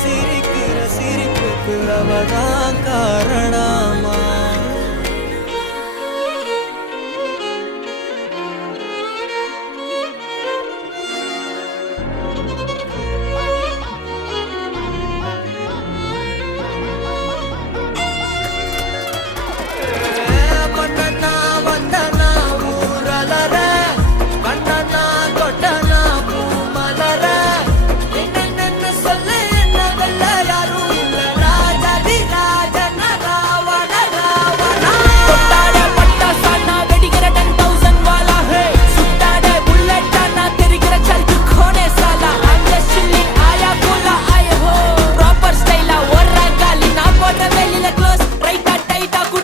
siri kira siri